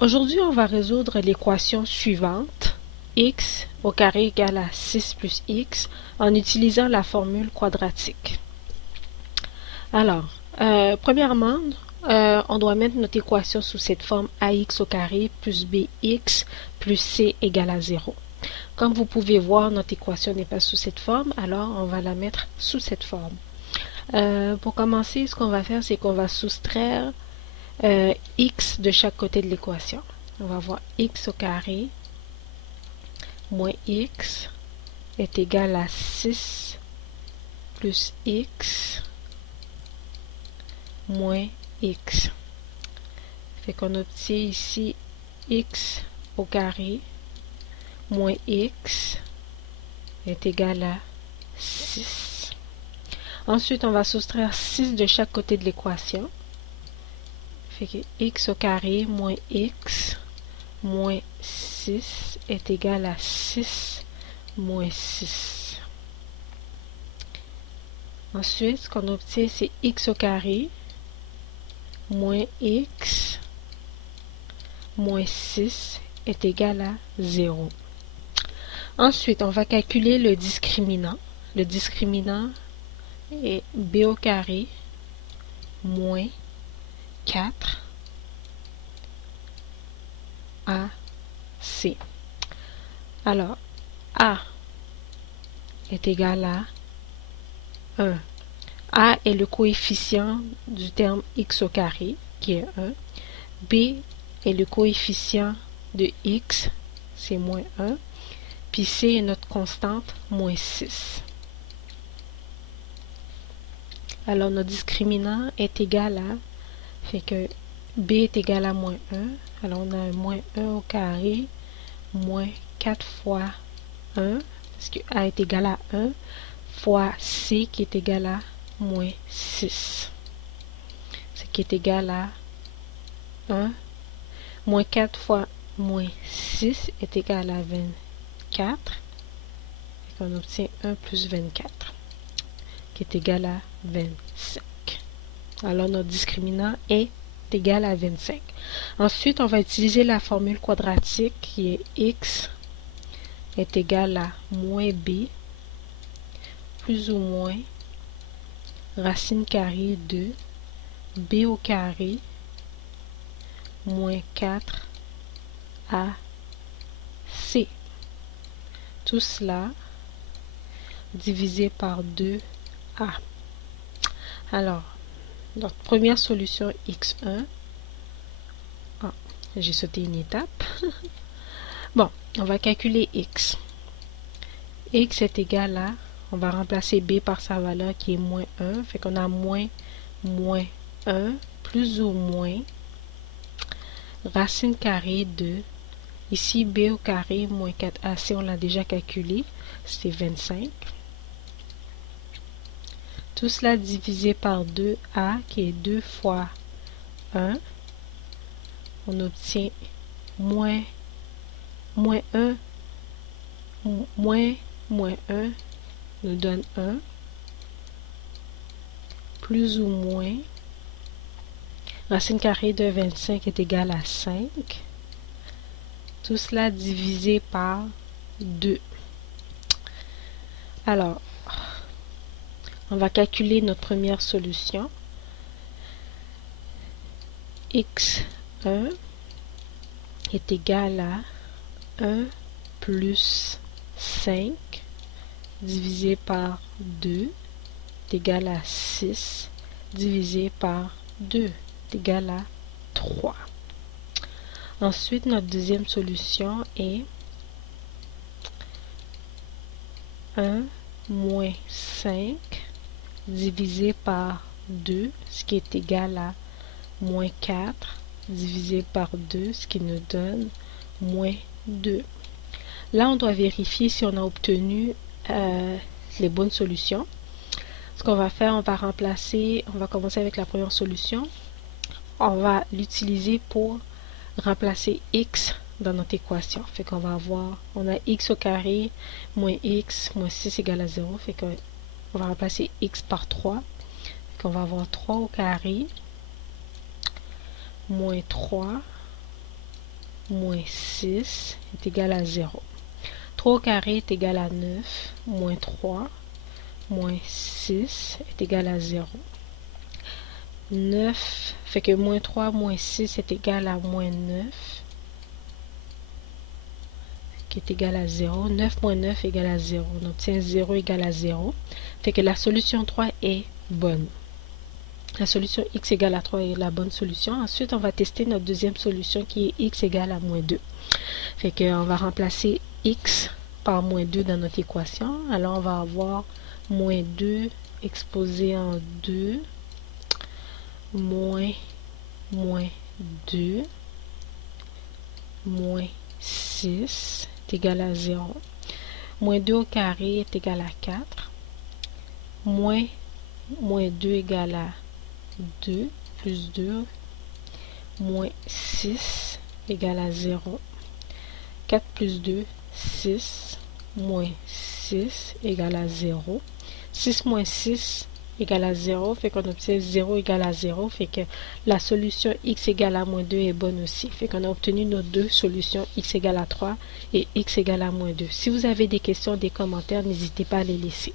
Aujourd'hui, on va résoudre l'équation suivante, x au carré égale à 6 plus x, en utilisant la formule quadratique. Alors, premièrement, on doit mettre notre équation sous cette forme ax au carré plus bx plus c égale à 0. Comme vous pouvez voir, notre équation n'est pas sous cette forme, alors on va la mettre sous cette forme. Pour commencer, ce qu'on va faire, c'est qu'on va soustraire x de chaque côté de l'équation. On va voir x au carré moins x est égal à 6 plus x moins x. Fait qu'on obtient ici x au carré moins x est égal à 6. Ensuite, on va soustraire 6 de chaque côté de l'équation. Fait que x au carré moins x moins 6 est égal à 6 moins 6. Ensuite, ce qu'on obtient, c'est x au carré moins x moins 6 est égal à 0. Ensuite, on va calculer le discriminant. Le discriminant est b au carré moins 4 AC. Alors, A est égal à 1. A est le coefficient du terme x au carré, qui est 1. B est le coefficient de x, c'est moins 1. Puis C est notre constante, moins 6. Alors, notre discriminant est égal à, fait que B est égal à moins 1. Alors, on a un moins 1 au carré, moins 4 fois 1, parce que A est égal à 1, fois C qui est égal à moins 6. Ce qui est égal à 1. Moins 4 fois moins 6 est égal à 24. Et qu'on obtient 1 plus 24, qui est égal à 25. Alors, notre discriminant est égal à 25. Ensuite, on va utiliser la formule quadratique qui est x est égal à moins b plus ou moins racine carrée de b au carré moins 4 AC. Tout cela divisé par 2A. Alors, notre première solution x1. Ah, j'ai sauté une étape. Bon, on va calculer x. X est égal à, on va remplacer b par sa valeur qui est moins 1. Fait qu'on a moins 1 plus ou moins racine carrée de, ici b au carré moins 4ac, on l'a déjà calculé, c'est 25. Tout cela divisé par 2a qui est 2 fois 1. On obtient moins 1, moins 1 nous donne 1, plus ou moins, racine carrée de 25 est égal à 5. Tout cela divisé par 2. Alors, on va calculer notre première solution. x1 est égal à 1 plus 5 divisé par 2 est égal à 6 divisé par 2 est égal à 3. Ensuite, notre deuxième solution est 1 moins 5 divisé par 2, ce qui est égal à moins 4 divisé par 2, ce qui nous donne moins 2. Là, on doit vérifier si on a obtenu les bonnes solutions. Ce qu'on va faire, on va remplacer, on va commencer avec la première solution. On va l'utiliser pour remplacer x dans notre équation. Fait qu'on va avoir, on a x au carré moins x moins 6 égale à 0. Fait qu'on va remplacer x par 3. Fait qu'on va avoir 3 au carré moins 3 moins 6 est égal à 0. 3 au carré est égal à 9, moins 3, moins 6 est égal à 0. 9 fait que moins 3 moins 6 est égal à moins 9, qui est égal à 0. 9 moins 9 égale à 0. On obtient 0 égale à 0. Fait que la solution 3 est bonne. La solution x égale à 3 est la bonne solution. Ensuite, on va tester notre deuxième solution qui est x égale à moins 2. Fait qu'on va remplacer x par moins 2 dans notre équation. Alors, on va avoir moins 2 exposé en 2, moins 2, moins 6 est égal à 0. Moins 2 au carré est égal à 4. Moins 2 égale à 2, plus 2, moins 6 égale à 0. 4 plus 2, 6, moins 6 égale à 0. 6 moins 6 égale à 0, fait qu'on obtient 0 égale à 0, fait que la solution x égale à moins 2 est bonne aussi. Fait qu'on a obtenu nos deux solutions, x égale à 3 et x égale à moins 2. Si vous avez des questions, des commentaires, n'hésitez pas à les laisser.